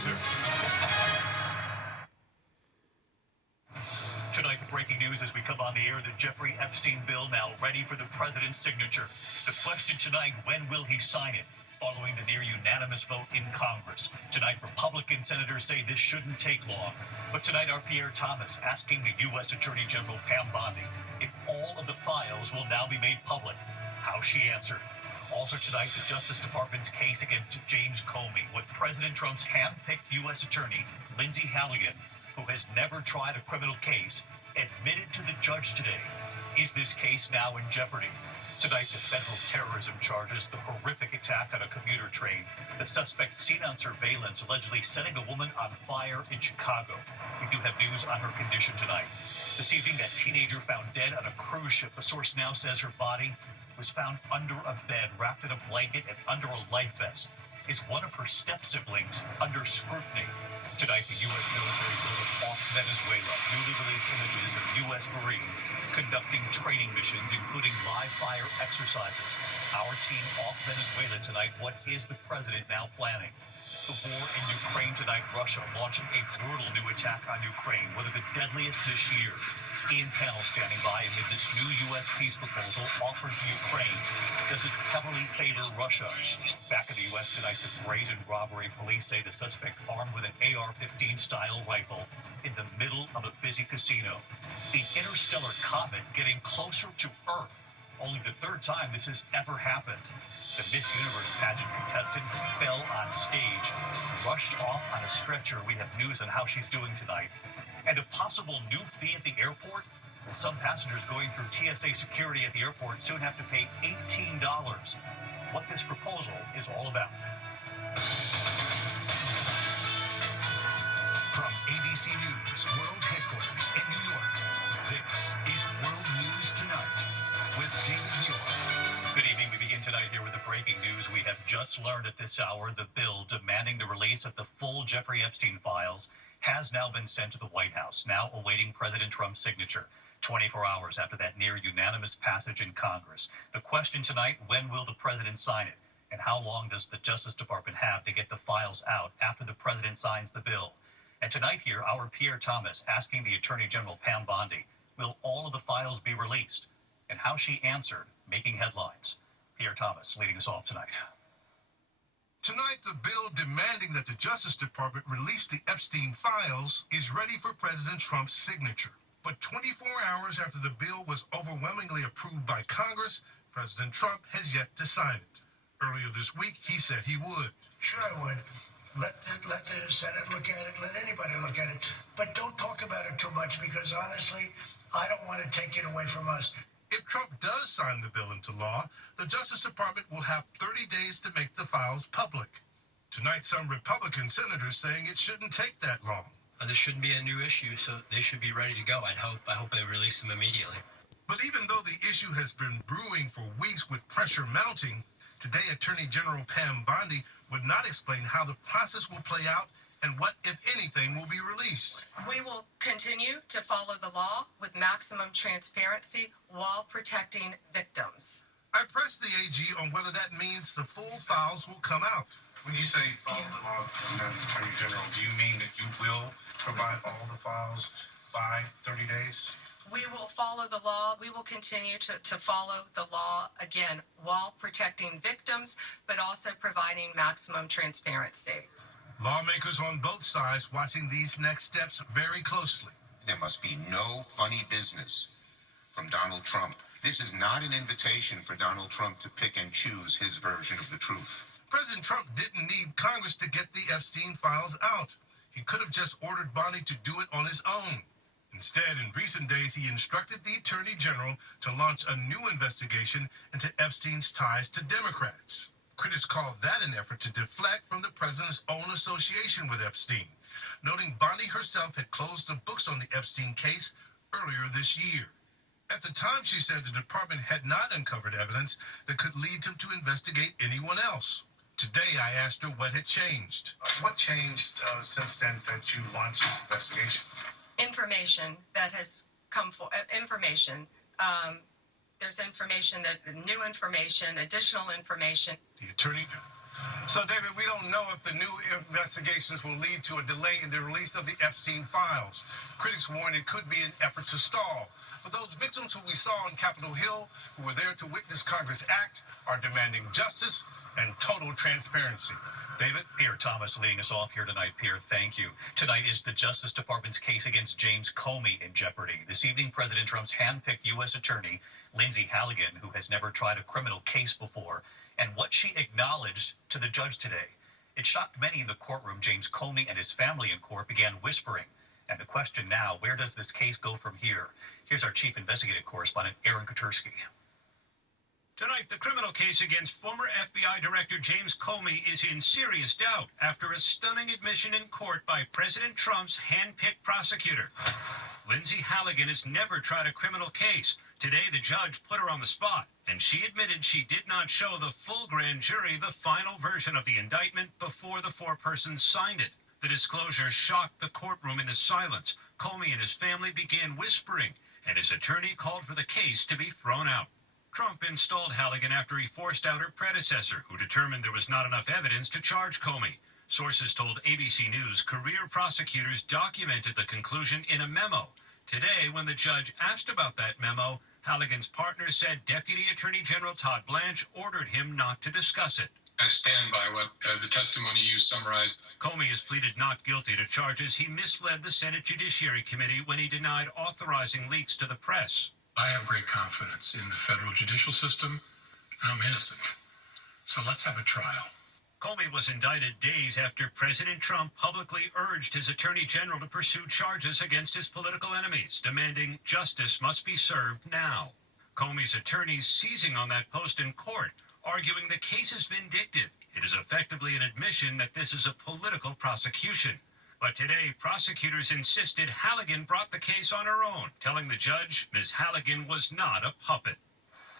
sir. Tonight, the breaking news as we come on the air, the Jeffrey Epstein bill now ready for the president's signature. The question tonight, when will he sign it? Following the near unanimous vote in Congress. Tonight, Republican senators say this shouldn't take long. But tonight, our Pierre Thomas asking the U.S. Attorney General Pam Bondi if all of the files will now be made public. How she answered. Also tonight, the Justice Department's case against James Comey, with President Trump's hand-picked U.S. Attorney, Lindsey Halligan, who has never tried a criminal case, admitted to the judge today. Is this case now in jeopardy? Tonight, the federal terrorism charges the horrific attack on a commuter train. The suspect seen on surveillance allegedly setting a woman on fire in Chicago. We do have news on her condition tonight. This evening, that teenager found dead on a cruise ship. A source now says her body was found under a bed, wrapped in a blanket and under a life vest. Is one of her step-siblings under scrutiny? Tonight, the U.S. military buildup off Venezuela. Newly released images of U.S. Marines conducting training missions, including live-fire exercises. Our team off Venezuela tonight. What is the president now planning? The war in Ukraine tonight. Russia launching a brutal new attack on Ukraine, one of the deadliest this year. Ian Pennell standing by amid this new U.S. peace proposal offered to Ukraine. Does it heavily favor Russia? Back in the U.S. tonight, the brazen robbery. Police say the suspect armed with an AR-15 style rifle in the middle of a busy casino. The interstellar comet getting closer to Earth. Only the third time this has ever happened. The Miss Universe pageant contestant fell on stage, rushed off on a stretcher. We have news on how she's doing tonight. And a possible new fee at the airport? Well, some passengers going through TSA security at the airport soon have to pay $18. What this proposal is all about. From ABC News World Headquarters in New York, this is World News Tonight with David Muir. Good evening. We begin tonight here with the breaking news. We have just learned at this hour the bill demanding the release of the full Jeffrey Epstein files has now been sent to the White House, now awaiting President Trump's signature, 24 hours after that near-unanimous passage in Congress. The question tonight, when will the president sign it? And how long does the Justice Department have to get the files out after the president signs the bill? And tonight here, our Pierre Thomas asking the Attorney General Pam Bondi, will all of the files be released? And how she answered, making headlines. Pierre Thomas leading us off tonight. Tonight, the bill demanding that the Justice Department release the Epstein files is ready for President Trump's signature. But 24 hours after the bill was overwhelmingly approved by Congress, President Trump has yet to sign it. Earlier this week, he said he would. Sure I would. Let the Senate look at it. Let anybody look at it. But don't talk about it too much because, honestly, I don't want to take it away from us. If Trump does sign the bill into law, the Justice Department will have 30 days to make the files public. Tonight, some Republican senators saying it shouldn't take that long. This shouldn't be a new issue, so they should be ready to go. I hope they release them immediately. But even though the issue has been brewing for weeks with pressure mounting, today Attorney General Pam Bondi would not explain how the process will play out and what, if anything, will be released. We will continue to follow the law with maximum transparency while protecting victims. I pressed the AG on whether that means the full files will come out. When you say follow the law, Attorney General, do you mean that you will provide all the files by 30 days? We will follow the law. We will continue to follow the law, again, while protecting victims, but also providing maximum transparency. Lawmakers on both sides watching these next steps very closely. There must be no funny business from Donald Trump. This is not an invitation for Donald Trump to pick and choose his version of the truth. President Trump didn't need Congress to get the Epstein files out. He could have just ordered Bondi to do it on his own. Instead, in recent days, he instructed the Attorney General to launch a new investigation into Epstein's ties to Democrats. Critics call that an effort to deflect from the president's own association with Epstein, noting Bondi herself had closed the books on the Epstein case earlier this year. At the time, she said the department had not uncovered evidence that could lead them to investigate anyone else. Today, I asked her what had changed. What changed since then that you launched this investigation? Information that has come for information. There's information, that new information, additional information. The Attorney General. So, David, we don't know if the new investigations will lead to a delay in the release of the Epstein files. Critics warn it could be an effort to stall. But those victims who we saw on Capitol Hill, who were there to witness Congress act, are demanding justice and total transparency. David? Pierre Thomas leading us off here tonight. Pierre, thank you. Tonight is the Justice Department's case against James Comey in jeopardy. This evening, President Trump's hand-picked U.S. Attorney, Lindsay Halligan, who has never tried a criminal case before, and what she acknowledged to the judge today. It shocked many in the courtroom. James Comey and his family in court began whispering. And the question now, where does this case go from here? Here's our chief investigative correspondent, Aaron Katursky. Tonight, the criminal case against former FBI Director James Comey is in serious doubt after a stunning admission in court by President Trump's hand-picked prosecutor. Lindsay Halligan has never tried a criminal case. Today, the judge put her on the spot, and she admitted she did not show the full grand jury the final version of the indictment before the four persons signed it. The disclosure shocked the courtroom into silence. Comey and his family began whispering, and his attorney called for the case to be thrown out. Trump installed Halligan after he forced out her predecessor, who determined there was not enough evidence to charge Comey. Sources told ABC News career prosecutors documented the conclusion in a memo. Today, when the judge asked about that memo, Halligan's partner said Deputy Attorney General Todd Blanche ordered him not to discuss it. I stand by what the testimony you summarized. Comey has pleaded not guilty to charges he misled the Senate Judiciary Committee when he denied authorizing leaks to the press. I have great confidence in the federal judicial system, and I'm innocent. So let's have a trial. Comey was indicted days after President Trump publicly urged his attorney general to pursue charges against his political enemies, demanding justice must be served now. Comey's attorneys seizing on that post in court, arguing the case is vindictive. It is effectively an admission that this is a political prosecution. But today, prosecutors insisted Halligan brought the case on her own, telling the judge Ms. Halligan was not a puppet.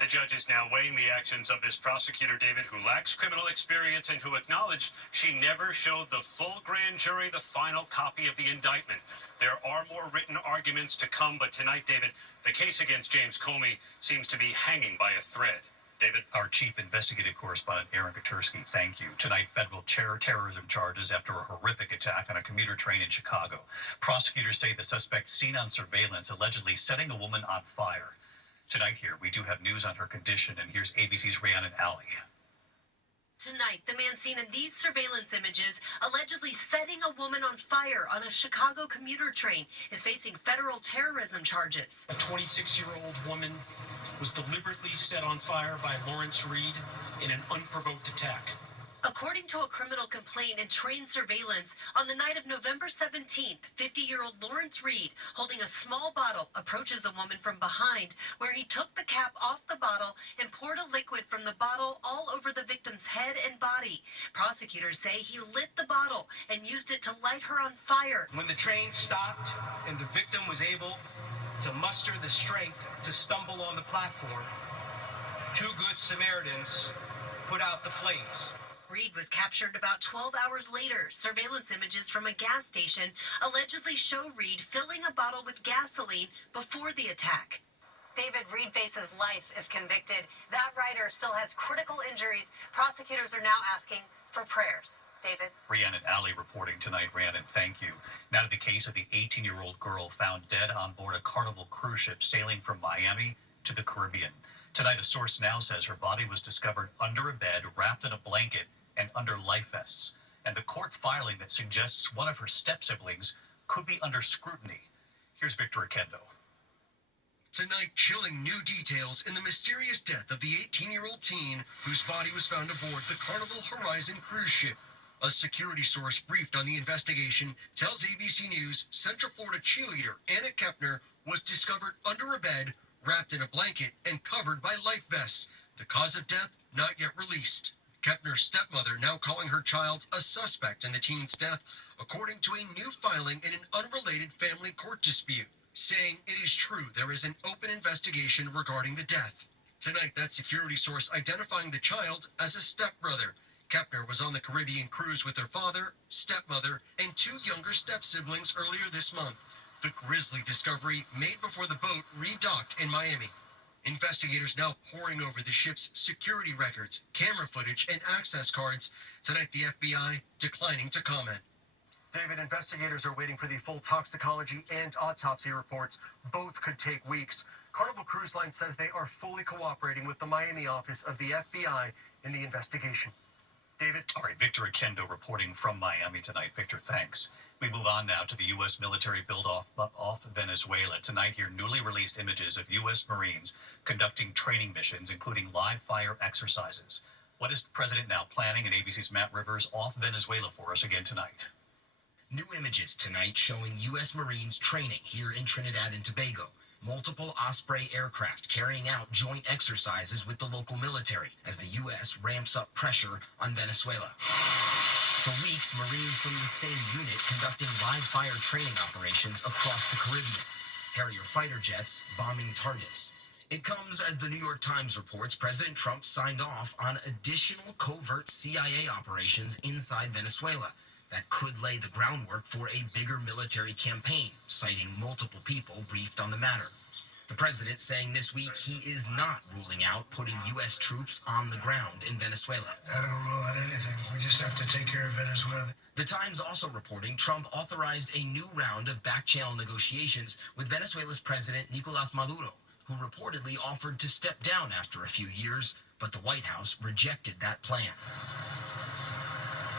The judge is now weighing the actions of this prosecutor, David, who lacks criminal experience and who acknowledged she never showed the full grand jury the final copy of the indictment. There are more written arguments to come, but tonight, David, the case against James Comey seems to be hanging by a thread. David? Our chief investigative correspondent, Aaron Katursky, thank you. Tonight, federal terrorism charges after a horrific attack on a commuter train in Chicago. Prosecutors say the suspect seen on surveillance allegedly setting a woman on fire. Tonight here, we do have news on her condition, and here's ABC's Rhiannon Alley. Tonight, the man seen in these surveillance images allegedly setting a woman on fire on a Chicago commuter train is facing federal terrorism charges. A 26-year-old woman was deliberately set on fire by Lawrence Reed in an unprovoked attack. According to a criminal complaint in train surveillance, on the night of November 17th, 50-year-old Lawrence Reed, holding a small bottle, approaches a woman from behind, where he took the cap off the bottle and poured a liquid from the bottle all over the victim's head and body. Prosecutors say he lit the bottle and used it to light her on fire. When the train stopped and the victim was able to muster the strength to stumble on the platform, two good Samaritans put out the flames. Reed was captured about 12 hours later. Surveillance images from a gas station allegedly show Reed filling a bottle with gasoline before the attack. David, Reed faces life if convicted. That writer still has critical injuries. Prosecutors are now asking for prayers. David? Rhiannon Alley reporting tonight. Rhiannon, thank you. Now to the case of the 18-year-old girl found dead on board a Carnival cruise ship sailing from Miami to the Caribbean. Tonight, a source now says her body was discovered under a bed, wrapped in a blanket, and under life vests. And the court filing that suggests one of her step-siblings could be under scrutiny. Here's Victor Akendo. Tonight, chilling new details in the mysterious death of the 18-year-old teen whose body was found aboard the Carnival Horizon cruise ship. A security source briefed on the investigation tells ABC News Central Florida cheerleader Anna Kepner was discovered under a bed, wrapped in a blanket, and covered by life vests. The cause of death not yet released. Kepner's stepmother now calling her child a suspect in the teen's death, according to a new filing in an unrelated family court dispute, saying it is true there is an open investigation regarding the death. Tonight, that security source identifying the child as a stepbrother. Kepner was on the Caribbean cruise with her father, stepmother, and two younger step-siblings earlier this month. The grisly discovery made before the boat redocked in Miami. Investigators now poring over the ship's security records, camera footage, and access cards. Tonight, the FBI declining to comment. David, investigators are waiting for the full toxicology and autopsy reports. Both could take weeks. Carnival Cruise Line says they are fully cooperating with the Miami office of the FBI in the investigation. David? All right, Victor Akendo reporting from Miami tonight. Victor, thanks. We move on now to the U.S. military build-off off Venezuela. Tonight, here, newly released images of U.S. Marines conducting training missions, including live fire exercises. What is the president now planning? And ABC's Matt Rivers off Venezuela for us again tonight. New images tonight showing U.S. Marines training here in Trinidad and Tobago. Multiple Osprey aircraft carrying out joint exercises with the local military as the U.S. ramps up pressure on Venezuela. For weeks, Marines from the same unit conducting live fire training operations across the Caribbean. Harrier fighter jets bombing targets. It comes as the New York Times reports President Trump signed off on additional covert CIA operations inside Venezuela that could lay the groundwork for a bigger military campaign, citing multiple people briefed on the matter. The president saying this week he is not ruling out putting U.S. troops on the ground in Venezuela. I don't rule out anything. We just have to take care of Venezuela. The Times also reporting Trump authorized a new round of back-channel negotiations with Venezuela's president Nicolás Maduro, who reportedly offered to step down after a few years, but the White House rejected that plan.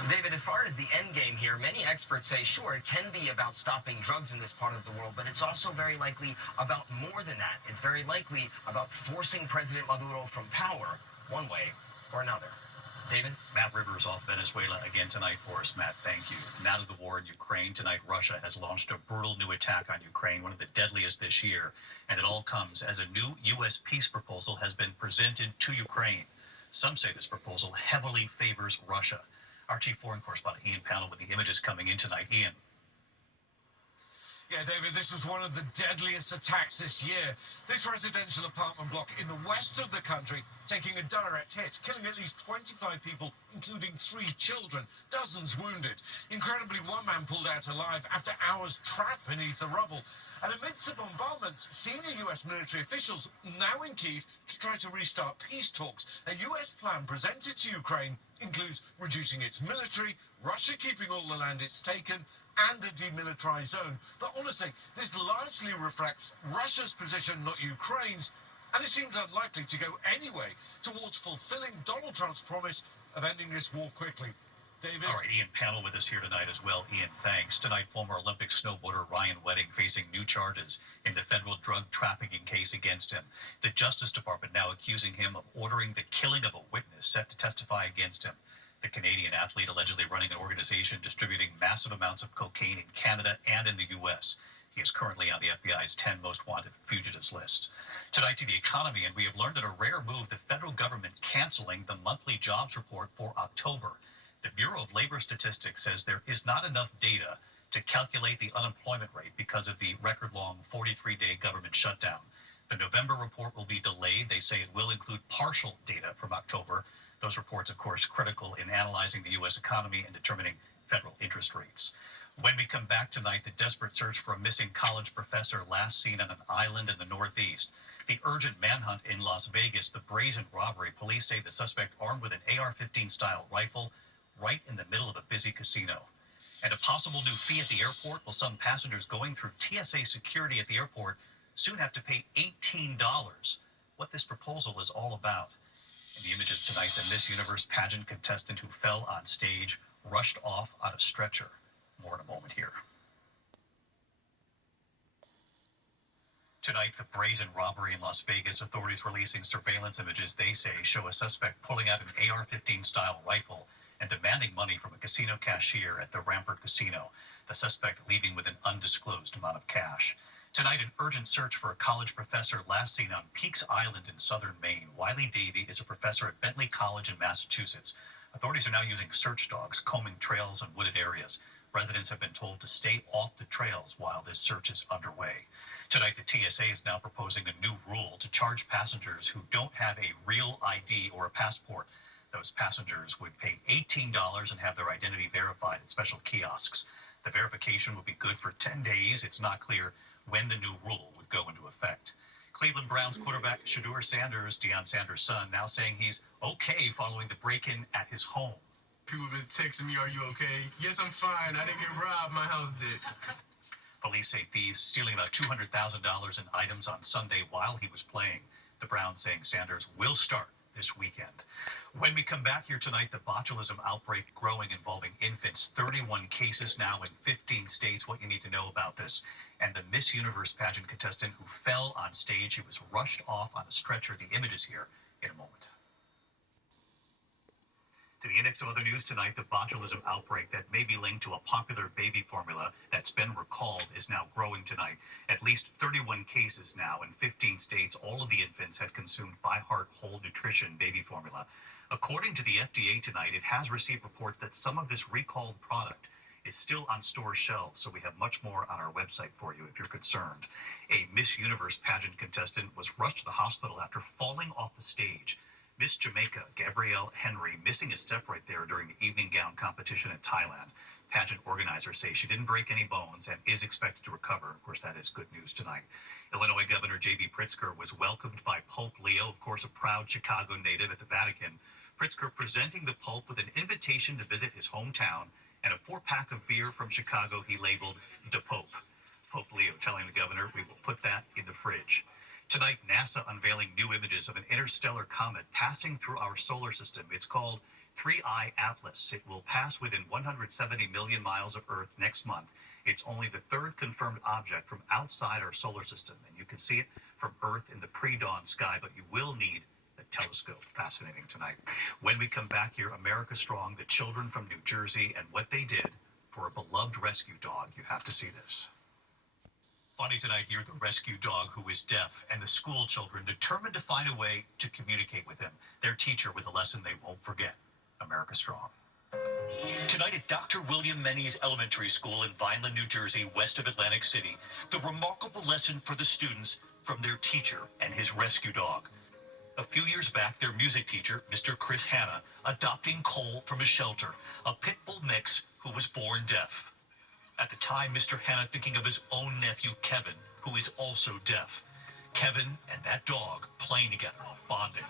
David, as far as the end game here, many experts say, sure, it can be about stopping drugs in this part of the world, but it's also very likely about more than that. It's very likely about forcing President Maduro from power one way or another. David? Matt Rivers off Venezuela again tonight for us. Matt, thank you. Now to the war in Ukraine. Tonight, Russia has launched a brutal new attack on Ukraine, one of the deadliest this year. And it all comes as a new U.S. peace proposal has been presented to Ukraine. Some say this proposal heavily favors Russia. Our chief foreign correspondent, Ian Powell, with the images coming in tonight. Ian. Yeah, David, this was one of the deadliest attacks this year. This residential apartment block in the west of the country taking a direct hit, killing at least 25 people, including 3 children, dozens wounded. Incredibly, one man pulled out alive after hours trapped beneath the rubble. And amidst the bombardment, senior U.S. military officials now in Kyiv to try to restart peace talks. A U.S. plan presented to Ukraine includes reducing its military, Russia keeping all the land it's taken, and a demilitarized zone. But honestly, this largely reflects Russia's position, not Ukraine's, and it seems unlikely to go anyway towards fulfilling Donald Trump's promise of ending this war quickly. David? All right, Ian Panel with us here tonight as well. Ian, thanks. Tonight, former Olympic snowboarder Ryan Wedding facing new charges in the federal drug trafficking case against him. The Justice Department now accusing him of ordering the killing of a witness set to testify against him. The Canadian athlete allegedly running an organization distributing massive amounts of cocaine in Canada and in the U.S. He is currently on the FBI's 10 most wanted fugitives list. Tonight to the economy, and we have learned in a rare move the federal government canceling the monthly jobs report for October. The Bureau of Labor Statistics says there is not enough data to calculate the unemployment rate because of the record-long 43-day government shutdown. The November report will be delayed. They say it will include partial data from October. Those reports, of course, critical in analyzing the U.S. economy and determining federal interest rates. When we come back tonight, the desperate search for a missing college professor last seen on an island in the Northeast. The urgent manhunt in Las Vegas, the brazen robbery. Police say the suspect armed with an AR-15 style rifle right in the middle of a busy casino. And a possible new fee at the airport. Well, some passengers going through TSA security at the airport soon have to pay $18. What this proposal is all about. In the images tonight, the Miss Universe pageant contestant who fell on stage rushed off on a stretcher. More in a moment here. Tonight, the brazen robbery in Las Vegas. Authorities releasing surveillance images they say show a suspect pulling out an AR-15 style rifle and demanding money from a casino cashier at the Rampart Casino. The suspect leaving with an undisclosed amount of cash. Tonight, an urgent search for a college professor last seen on Peaks Island in southern Maine. Wiley Davey is a professor at Bentley College in Massachusetts. Authorities are now using search dogs, combing trails and wooded areas. Residents have been told to stay off the trails while this search is underway. Tonight, the TSA is now proposing a new rule to charge passengers who don't have a real ID or a passport. Those passengers would pay $18 and have their identity verified at special kiosks. The verification would be good for 10 days. It's not clear when the new rule would go into effect. Cleveland Browns quarterback Shedeur Sanders, Deion Sanders' son, now saying he's okay following the break-in at his home. People have been texting me, "Are you okay?" Yes, I'm fine. I didn't get robbed. My house did. Police say thieves stealing about $200,000 in items on Sunday while he was playing. The Browns saying Sanders will start this weekend. When we come back here tonight, the botulism outbreak growing involving infants. 31 cases now in 15 states. What you need to know about this. And the Miss Universe pageant contestant who fell on stage. He was rushed off on a stretcher. The images here in a moment. To the index of other news tonight, the botulism outbreak that may be linked to a popular baby formula that's been recalled is now growing tonight. At least 31 cases now in 15 states. All of the infants had consumed By Heart Whole Nutrition baby formula. According to the FDA tonight, it has received report that some of this recalled product is still on store shelves, so we have much more on our website for you if you're concerned. A Miss Universe pageant contestant was rushed to the hospital after falling off the stage. Miss Jamaica, Gabrielle Henry, missing a step right there during the evening gown competition in Thailand. Pageant organizers say she didn't break any bones and is expected to recover. Of course, that is good news tonight. Illinois Governor J.B. Pritzker was welcomed by Pope Leo, of course, a proud Chicago native at the Vatican. Pritzker presenting the Pope with an invitation to visit his hometown and a 4-pack of beer from Chicago he labeled De Pope. Pope Leo telling the governor, "We will put that in the fridge." Tonight, NASA unveiling new images of an interstellar comet passing through our solar system. It's called 3I Atlas. It will pass within 170 million miles of Earth next month. It's only the third confirmed object from outside our solar system, and you can see it from Earth in the pre-dawn sky, but you will need a telescope. Fascinating tonight. When we come back here, America Strong, the children from New Jersey, and what they did for a beloved rescue dog. You have to see this. Funny tonight here, the rescue dog who is deaf and the school children determined to find a way to communicate with him. Their teacher with a lesson they won't forget. America Strong. Tonight at Dr. William Menny's Elementary School in Vineland, New Jersey, west of Atlantic City, the remarkable lesson for the students from their teacher and his rescue dog. A few years back, their music teacher, Mr. Chris Hanna, adopting Cole from a shelter, a pit bull mix who was born deaf. At the time, Mr. Hanna thinking of his own nephew, Kevin, who is also deaf. Kevin and that dog playing together, bonding.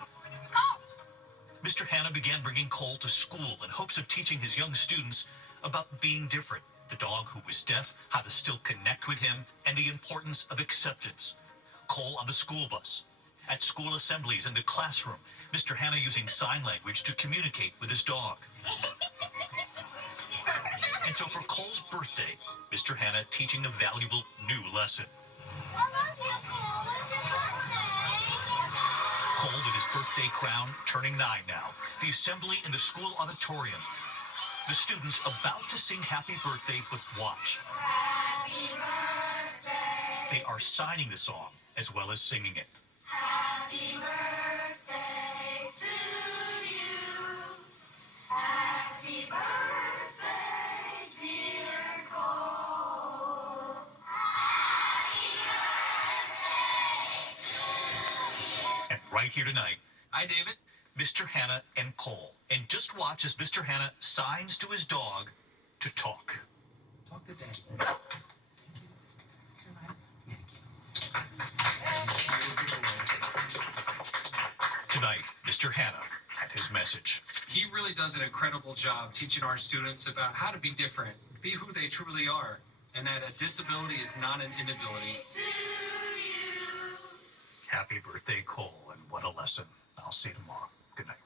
Mr. Hanna began bringing Cole to school in hopes of teaching his young students about being different, the dog who was deaf, how to still connect with him, and the importance of acceptance. Cole on the school bus, at school assemblies, in the classroom, Mr. Hanna using sign language to communicate with his dog. And so for Cole's birthday, Mr. Hanna teaching a valuable new lesson. Cole with his birthday crown, turning 9 now. The assembly in the school auditorium. The students about to sing happy birthday, but watch. Happy birthday. They are signing the song as well as singing it. Happy birthday to you. Happy birthday, dear Cole. Happy birthday to you. And right here tonight, hi, David, Mr. Hanna and Cole. And just watch as Mr. Hanna signs to his dog to talk. Talk to Dad. Tonight, Mr. Hanna had his message. He really does an incredible job teaching our students about how to be different, be who they truly are, and that a disability is not an inability. Happy birthday, Cole, and what a lesson. I'll see you tomorrow. Good night.